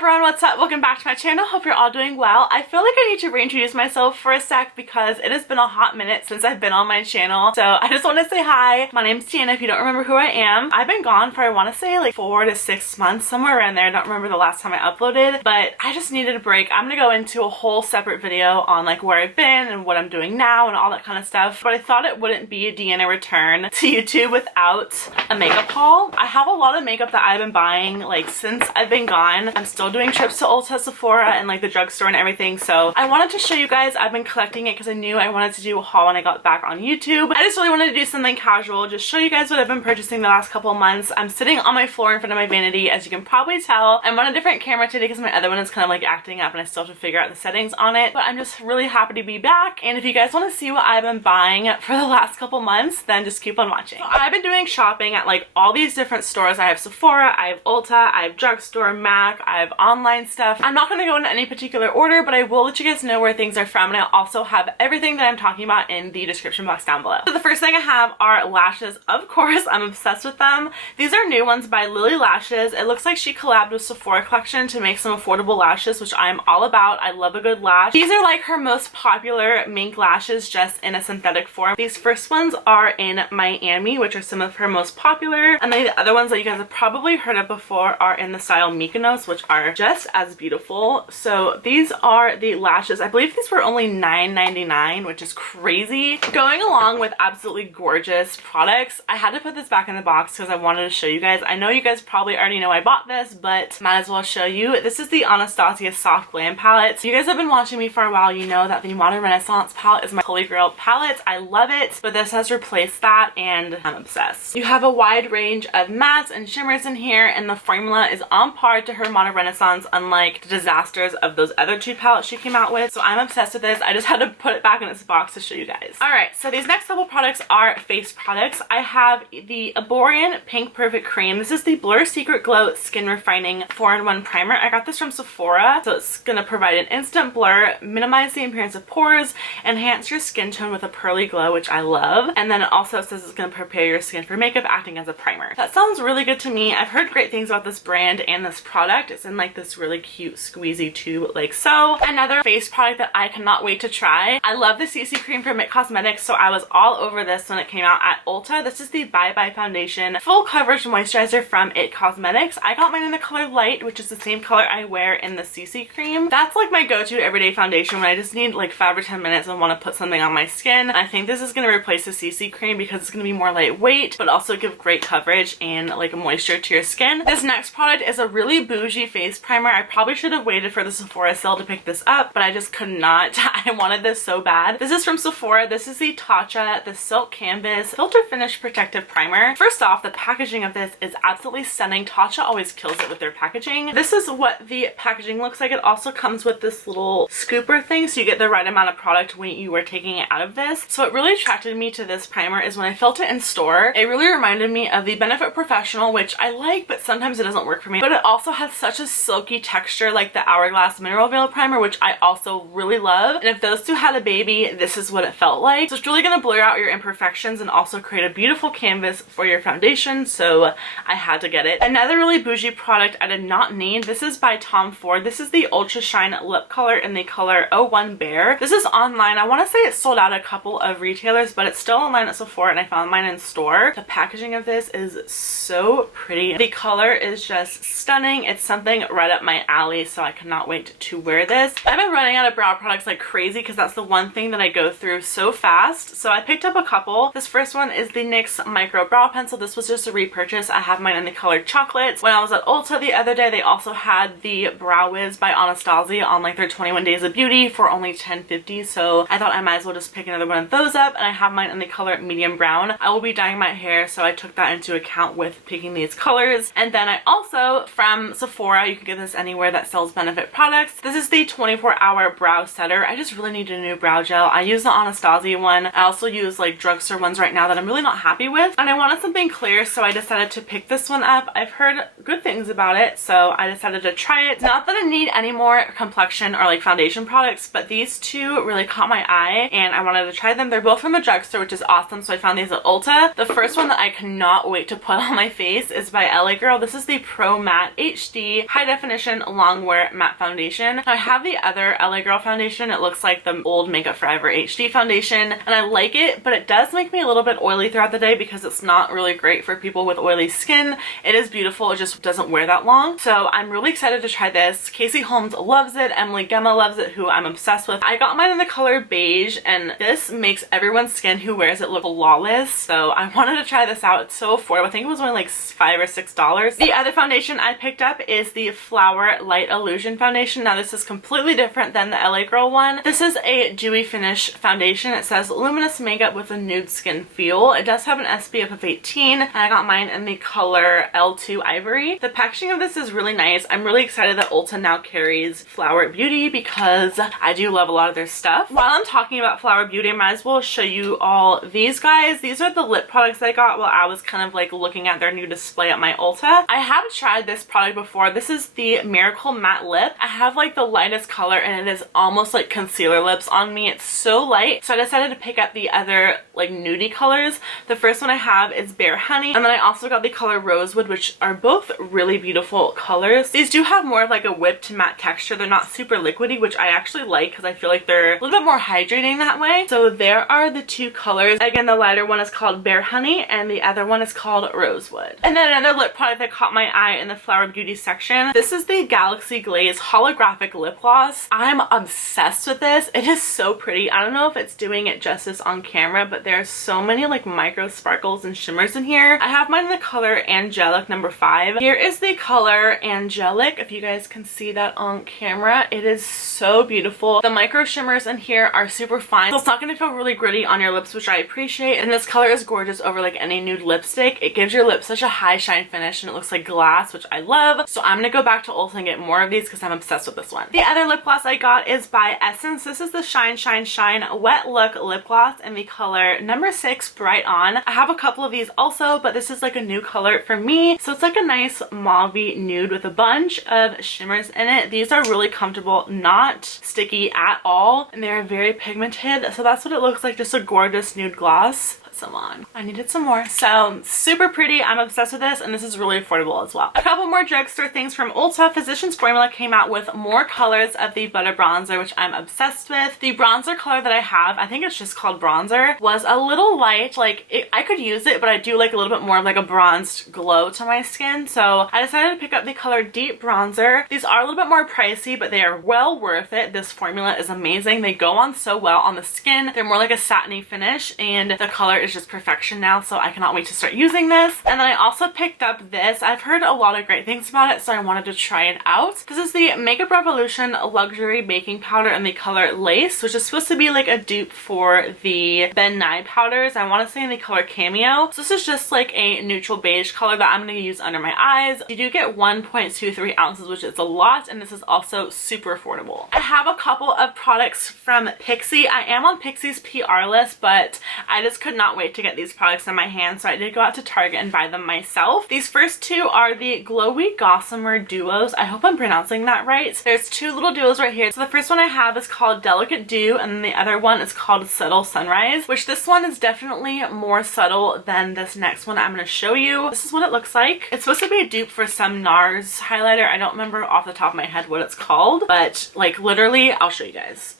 everyone, what's up? Welcome back to my channel. Hope you're all doing well. I feel like I need to reintroduce myself for a sec because it has been a hot minute since I've been on my channel. So I just want to say hi. My name's Deanna if you don't remember who I am. I've been gone for I want to say like 4 to 6 months, somewhere around there. I don't remember the last time I uploaded, but I just needed a break. I'm gonna go into a whole separate video on like where I've been and what I'm doing now and all that kind of stuff. But I thought it wouldn't be a Deanna return to YouTube without a makeup haul. I have a lot of makeup that I've been buying like since I've been gone. I'm still doing trips to Ulta, Sephora, and like the drugstore and everything, so I wanted to show you guys. I've been collecting it because I knew I wanted to do a haul when I got back on YouTube. I just really wanted to do something casual, just show you guys what I've been purchasing the last couple of months. I'm sitting on my floor in front of my vanity, as you can probably tell. I'm on a different camera today because my other one is kind of like acting up and I still have to figure out the settings on it, but I'm just really happy to be back. And if you guys want to see what I've been buying for the last couple months, then just keep on watching. So I've been doing shopping at like all these different stores. I have Sephora, I have Ulta, I have Drugstore, MAC, I have online stuff. I'm not going to go in any particular order, but I will let you guys know where things are from, and I also have everything that I'm talking about in the description box down below. So the first thing I have are lashes. Of course, I'm obsessed with them. These are new ones by Lily Lashes. It looks like she collabed with Sephora collection to make some affordable lashes, which I'm all about. I love a good lash. These are like her most popular mink lashes, just in a synthetic form. These first ones are in Miami, which are some of her most popular, and then the other ones that you guys have probably heard of before are in the style Mykonos, which are just as beautiful. So these are the lashes. I believe these were only $9.99, which is crazy. Going along with absolutely gorgeous products, I had to put this back in the box because I wanted to show you guys. I know you guys probably already know I bought this, but might as well show you. This is the Anastasia Soft Glam palette. So you guys have been watching me for a while. You know that the Modern Renaissance palette is my holy grail palette. I love it, but this has replaced that and I'm obsessed. You have a wide range of mattes and shimmers in here, and the formula is on par to her Modern Renaissance, unlike the disasters of those other two palettes she came out with. So I'm obsessed with this. I just had to put it back in its box to show you guys. Alright, so these next couple products are face products. I have the Aborian Pink Perfect Cream. This is the Blur Secret Glow Skin Refining 4-in-1 Primer. I got this from Sephora, so it's going to provide an instant blur, minimize the appearance of pores, enhance your skin tone with a pearly glow, which I love. And then it also says it's going to prepare your skin for makeup, acting as a primer. That sounds really good to me. I've heard great things about this brand and this product. It's in like this really cute squeezy tube like so. Another face product that I cannot wait to try. I love the CC cream from IT Cosmetics, so I was all over this when it came out at Ulta. This is the Bye Bye Foundation Full Coverage Moisturizer from IT Cosmetics. I got mine in the color Light, which is the same color I wear in the CC cream. That's like my go-to everyday foundation when I just need like 5 or 10 minutes and want to put something on my skin. I think this is going to replace the CC cream because it's going to be more lightweight, but also give great coverage and like a moisture to your skin. This next product is a really bougie face primer. I probably should have waited for the Sephora sale to pick this up, but I just could not. I wanted this so bad. This is from Sephora. This is the Tarte, the Silk Canvas Filter Finish Protective Primer. First off, the packaging of this is absolutely stunning. Tarte always kills it with their packaging. This is what the packaging looks like. It also comes with this little scooper thing, so you get the right amount of product when you are taking it out of this. So what really attracted me to this primer is when I felt it in store, it really reminded me of the Benefit Professional, which I like, but sometimes it doesn't work for me. But it also has such a silky texture like the Hourglass Mineral Veil Primer, which I also really love. And if those two had a baby, this is what it felt like. So it's really going to blur out your imperfections and also create a beautiful canvas for your foundation, so I had to get it. Another really bougie product I did not need. This is by Tom Ford. This is the Ultra Shine Lip Color in the color 01 Bear. This is online. I want to say it's sold out at a couple of retailers, but it's still online at Sephora and I found mine in store. The packaging of this is so pretty. The color is just stunning. It's something right up my alley, so I cannot wait to wear this. I've been running out of brow products like crazy because that's the one thing that I go through so fast, so I picked up a couple. This first one is the NYX Micro Brow Pencil. This was just a repurchase. I have mine in the color Chocolate. When I was at Ulta the other day, they also had the Brow Wiz by Anastasia on like their 21 Days of Beauty for only $10.50, so I thought I might as well just pick another one of those up, and I have mine in the color Medium Brown. I will be dyeing my hair, so I took that into account with picking these colors. And then I also, from Sephora, you can get this anywhere that sells Benefit products. This is the 24-hour brow setter. I just really need a new brow gel. I use the Anastasia one. I also use like drugstore ones right now that I'm really not happy with, and I wanted something clear, so I decided to pick this one up. I've heard good things about it, so I decided to try it. Not that I need any more complexion or like foundation products, but these two really caught my eye and I wanted to try them. They're both from the drugstore, which is awesome, so I found these at Ulta. The first one that I cannot wait to put on my face is by LA Girl. This is the Pro Matte HD High Definition Longwear Matte Foundation. Now, I have the other LA Girl foundation. It looks like the old Makeup Forever HD foundation, and I like it, but it does make me a little bit oily throughout the day because it's not really great for people with oily skin. It is beautiful, it just doesn't wear that long. So I'm really excited to try this. Casey Holmes loves it, Emily Gemma loves it, who I'm obsessed with. I got mine in the color beige, and this makes everyone's skin who wears it look flawless. So I wanted to try this out. It's so affordable. I think it was only like $5 or $6. The other foundation I picked up is the Flower Light Illusion foundation. Now this is completely different than the LA Girl one. This is a dewy finish foundation. It says luminous makeup with a nude skin feel. It does have an SPF of 18, and I got mine in the color L2 Ivory. The packaging of this is really nice. I'm really excited that Ulta now carries Flower Beauty because I do love a lot of their stuff. While I'm talking about Flower Beauty, I might as well show you all these guys. These are the lip products I got while I was kind of like looking at their new display at my Ulta. I have tried this product before. This is the Miracle Matte Lip. I have like the lightest color, and it is almost like concealer lips on me. It's so light, so I decided to pick up the other like nudie colors. The first one I have is Bare Honey, and then I also got the color Rosewood, which are both really beautiful colors. These do have more of like a whipped matte texture. They're not super liquidy, which I actually like because I feel like they're a little bit more hydrating that way. So there are the two colors. Again, the lighter one is called Bare Honey, and the other one is called Rosewood. And then another lip product that caught my eye in the Flower Beauty section. This is the Galaxy Glaze Holographic Lip Gloss. I'm obsessed with this. It is so pretty. I don't know if it's doing it justice on camera, but there's so many like micro sparkles and shimmers in here. I have mine in the color Angelic number 5. Here is the color Angelic, if you guys can see that on camera. It is so beautiful. The micro shimmers in here are super fine, so it's not going to feel really gritty on your lips, which I appreciate. And this color is gorgeous over like any nude lipstick. It gives your lips such a high shine finish, and it looks like glass, which I love. So I'm gonna go back to Ulta and get more of these because I'm obsessed with this one. The other lip gloss I got is by Essence. This is the Shine Shine Shine Wet Look Lip Gloss in the color number 6 Bright On. I have a couple of these also, but this is like a new color for me. So it's like a nice mauvey nude with a bunch of shimmers in it. These are really comfortable, not sticky at all, and they're very pigmented. So that's what it looks like, just a gorgeous nude gloss. Some on. I needed some more. So super pretty. I'm obsessed with this, and this is really affordable as well. A couple more drugstore things from Ulta. Physicians Formula came out with more colors of the Butter Bronzer, which I'm obsessed with. The bronzer color that I have, I think it's just called Bronzer, was a little light. Like I could use it, but I do like a little bit more of like a bronzed glow to my skin. So I decided to pick up the color Deep Bronzer. These are a little bit more pricey, but they are well worth it. This formula is amazing. They go on so well on the skin. They're more like a satiny finish, and the color is just perfection now, so I cannot wait to start using this. And then I also picked up this. I've heard a lot of great things about it, so I wanted to try it out. This is the Makeup Revolution Luxury Baking Powder in the color Lace, which is supposed to be like a dupe for the Ben Nye powders. I want to say in the color Cameo. So this is just like a neutral beige color that I'm going to use under my eyes. You do get 1.23 ounces, which is a lot, and this is also super affordable. I have a couple of products from Pixi. I am on Pixi's PR list, but I just could not wait to get these products in my hand, so I did go out to Target and buy them myself. These first two are the Glowy Gossamer Duos. I hope I'm pronouncing that right. There's two little duos right here. So the first one I have is called Delicate Dew, and then the other one is called Subtle Sunrise, which this one is definitely more subtle than this next one I'm going to show you. This is what it looks like. It's supposed to be a dupe for some NARS highlighter. I don't remember off the top of my head what it's called, but like literally, I'll show you guys.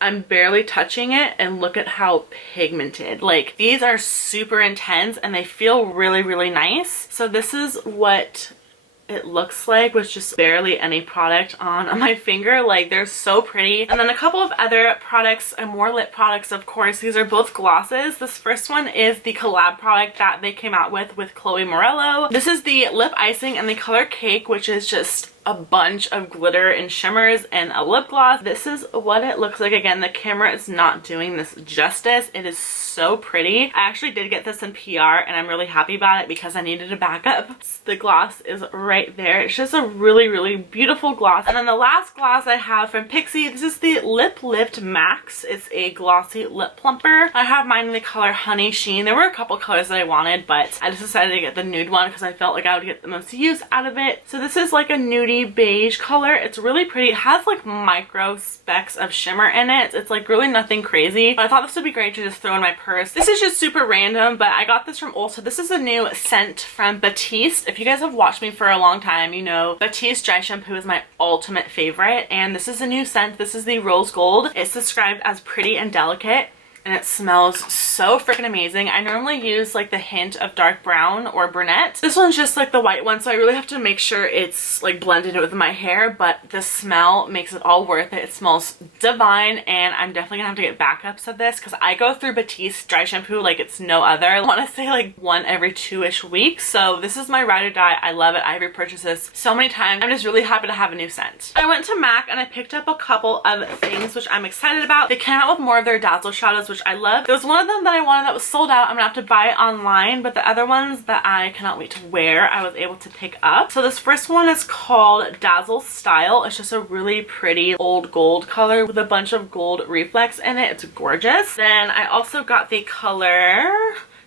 I'm barely touching it, and look at how pigmented. Like, these are super intense and they feel really, really nice. So this is what it looks like with just barely any product on my finger. Like, they're so pretty. And then a couple of other products and more lip products, of course. These are both glosses. This first one is the collab product that they came out with Chloe Morello. This is the lip icing in the color Cake, which is just a bunch of glitter and shimmers and a lip gloss. This is what it looks like. Again, the camera is not doing this justice. It is so pretty. I actually did get this in PR, and I'm really happy about it because I needed a backup. The gloss is right there. It's just a really, really beautiful gloss. And then the last gloss I have from Pixi, this is the Lip Lift Max. It's a glossy lip plumper. I have mine in the color Honey Sheen. There were a couple colors that I wanted, but I just decided to get the nude one because I felt like I would get the most use out of it. So this is like a nudie pretty beige color. It's really pretty. It has like micro specks of shimmer in it. It's like really nothing crazy, but I thought this would be great to just throw in my purse. This is just super random, but I got this from Ulta. This is a new scent from Batiste. If you guys have watched me for a long time, you know Batiste dry shampoo is my ultimate favorite, and this is a new scent. This is the Rose Gold. It's described as pretty and delicate, and it smells so freaking amazing. I normally use like the hint of dark brown or brunette. This one's just like the white one, so I really have to make sure it's like blended with my hair, but the smell makes it all worth it. It smells divine, and I'm definitely gonna have to get backups of this because I go through Batiste dry shampoo like it's no other. I want to say like one every 2-ish weeks, so this is my ride or die. I love it. I've repurchased this so many times. I'm just really happy to have a new scent. I went to MAC and I picked up a couple of things which I'm excited about. They came out with more of their Dazzle shadows, which I love. There was one of them that I wanted that was sold out. I'm gonna have to buy it online, but the other ones that I cannot wait to wear, I was able to pick up. So this first one is called Dazzle Style. It's just a really pretty old gold color with a bunch of gold reflex in it. It's gorgeous. Then I also got the color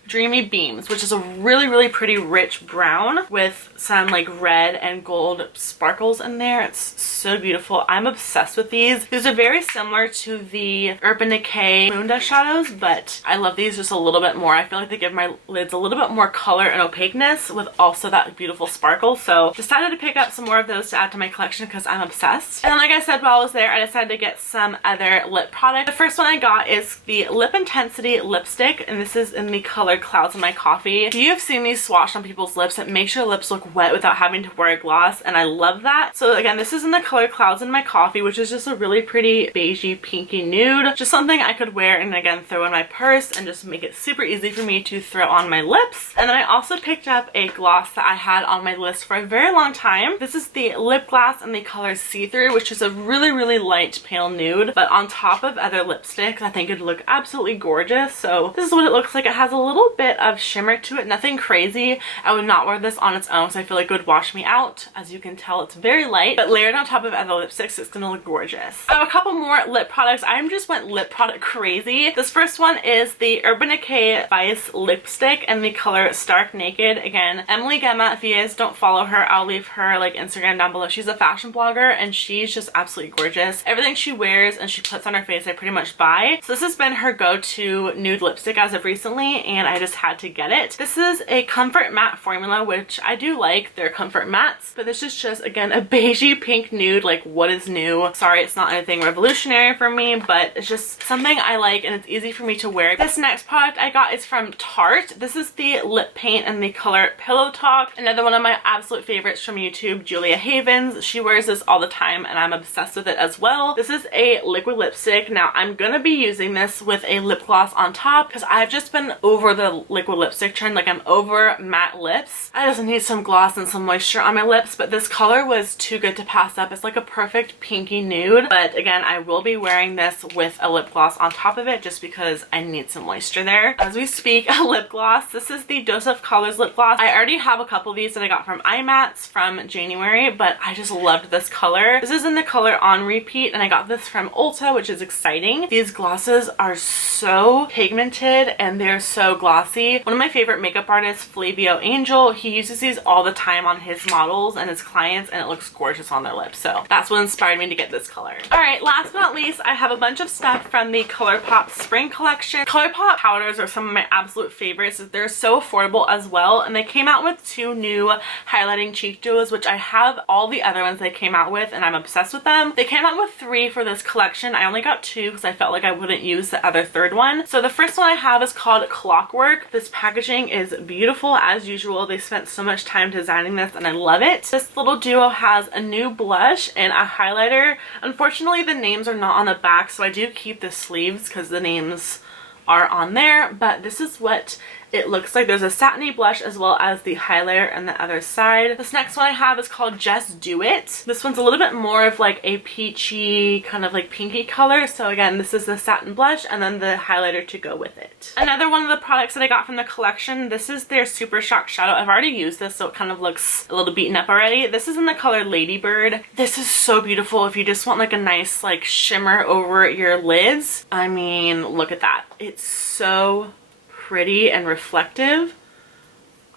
Dreamy Beams, which is a really pretty rich brown with some like red and gold sparkles in there. It's so beautiful. I'm obsessed with these. These are very similar to the Urban Decay Moon Dust shadows, but I love these just a little bit more. I feel like they give my lids a little bit more color and opaqueness with also that beautiful sparkle. So decided to pick up some more of those to add to my collection because I'm obsessed. And then like I said while I was there, I decided to get some other lip product. The first one I got is the Lip Intensity lipstick, and this is in the color Clouds in My Coffee. If you have seen these swatched on people's lips, it makes your lips look wet without having to wear a gloss, and I love that. So again, this is in the color Clouds in My Coffee, which is just a really pretty beigey pinky nude. Just something I could wear and again throw in my purse and just make it super easy for me to throw on my lips. And then I also picked up a gloss that I had on my list for a very long time. This is the lip gloss in the color See Through, which is a really light pale nude, but on top of other lipsticks I think it'd look absolutely gorgeous. So this is what it looks like. It has a little bit of shimmer to it, nothing crazy. I would not wear this on its own because I feel like it would wash me out. As you can tell, it's very light, but layered on top of other lipsticks, it's gonna look gorgeous. I have a couple more lip products. I just went lip product crazy. This first one is the Urban Decay Vice lipstick in the color Stark Naked. Again, Emily Gemma, if you guys don't follow her, I'll leave her like Instagram down below. She's a fashion blogger and she's just absolutely gorgeous. Everything she wears and she puts on her face I pretty much buy. So this has been her go-to nude lipstick as of recently, and I just had to get it. This is a comfort matte formula, which I do like. They're comfort mattes, but this is just again a beigey pink nude. Like, what is new? Sorry, it's not anything revolutionary for me, but it's just something I like and it's easy for me to wear. This next product I got is from Tarte. This is the lip paint in the color Pillow Talk. Another one of my absolute favorites from YouTube, Julia Havens. She wears this all the time and I'm obsessed with it as well. This is a liquid lipstick. Now I'm gonna be using this with a lip gloss on top because I've just been over the liquid lipstick trend. Like, I'm over matte lips. I just need some gloss and some moisture on my lips, but this color was too good to pass up. It's like a perfect pinky nude, but again, I will be wearing this with a lip gloss on top of it just because I need some moisture there. As we speak, a lip gloss. This is the Dose of Colors lip gloss. I already have a couple of these that I got from iMats from January, but I just loved this color. This is in the color On Repeat, and I got this from Ulta, which is exciting. These glosses are so pigmented and they're so glossy. One of my favorite makeup artists, Flavio Angel, he uses these all the time on his models and his clients, and it looks gorgeous on their lips. So that's what inspired me to get this color. All right, last but not least, I have a bunch of stuff from the ColourPop spring collection. ColourPop powders are some of my absolute favorites. They're so affordable as well, and they came out with 2 new highlighting cheek duos, which I have all the other ones they came out with and I'm obsessed with them. They came out with 3 for this collection. I only got 2 because I felt like I wouldn't use the other third one. So the first one I have is called Clockwork. This packaging is beautiful as usual. They spent so much time designing this and I love it. This little duo has a new blush and a highlighter. Unfortunately, the names are not on the back, so I do keep the sleeves because the names are on there, but this is what it looks like. There's a satiny blush as well as the highlighter on the other side. This next one I have is called Just Do It. This one's a little bit more of like a peachy kind of like pinky color. So again, this is the satin blush and then the highlighter to go with it. Another one of the products that I got from the collection, this is their Super Shock Shadow. I've already used this, so it kind of looks a little beaten up already. This is in the color Ladybird. This is so beautiful if you just want like a nice like shimmer over your lids. I mean, look at that. It's so pretty and reflective.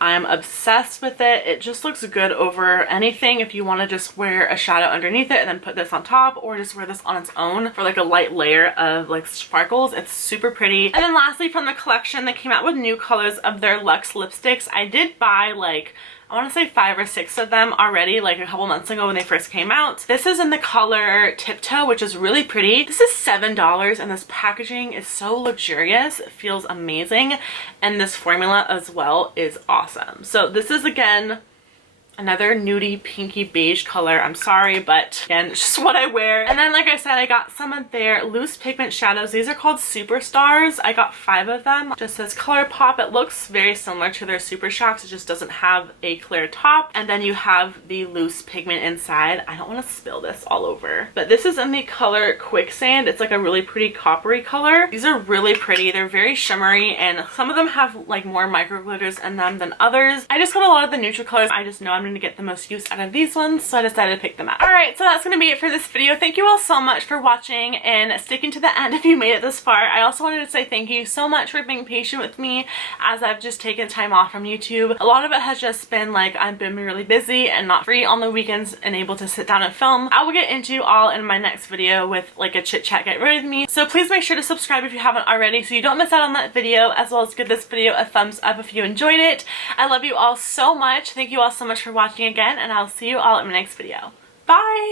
I'm obsessed with it. It just looks good over anything if you want to just wear a shadow underneath it and then put this on top, or just wear this on its own for like a light layer of like sparkles. It's super pretty. And then lastly, from the collection, they came out with new colors of their Luxe lipsticks. I did buy like, I want to say 5 or 6 of them already, like a couple months ago when they first came out. This is in the color Tiptoe, which is really pretty. This is $7 and this packaging is so luxurious. It feels amazing. And this formula as well is awesome. So this is, again, another nudie pinky beige color. I'm sorry, but again, it's just what I wear. And then, like I said, I got some of their loose pigment shadows. These are called Superstars. I got 5 of them. It just says ColourPop. It looks very similar to their Super Shocks. It just doesn't have a clear top. And then you have the loose pigment inside. I don't want to spill this all over, but this is in the color Quicksand. It's like a really pretty coppery color. These are really pretty. They're very shimmery, and some of them have like more micro glitters in them than others. I just got a lot of the neutral colors. I just know I'm to get the most use out of these ones, so I decided to pick them out. Alright, so that's going to be it for this video. Thank you all so much for watching and sticking to the end if you made it this far. I also wanted to say thank you so much for being patient with me as I've just taken time off from YouTube. A lot of it has just been like I've been really busy and not free on the weekends and able to sit down and film. I will get into all in my next video with like a chit chat get ready with me. So please make sure to subscribe if you haven't already so you don't miss out on that video, as well as give this video a thumbs up if you enjoyed it. I love you all so much. Thank you all so much for watching again, and I'll see you all in my next video. Bye!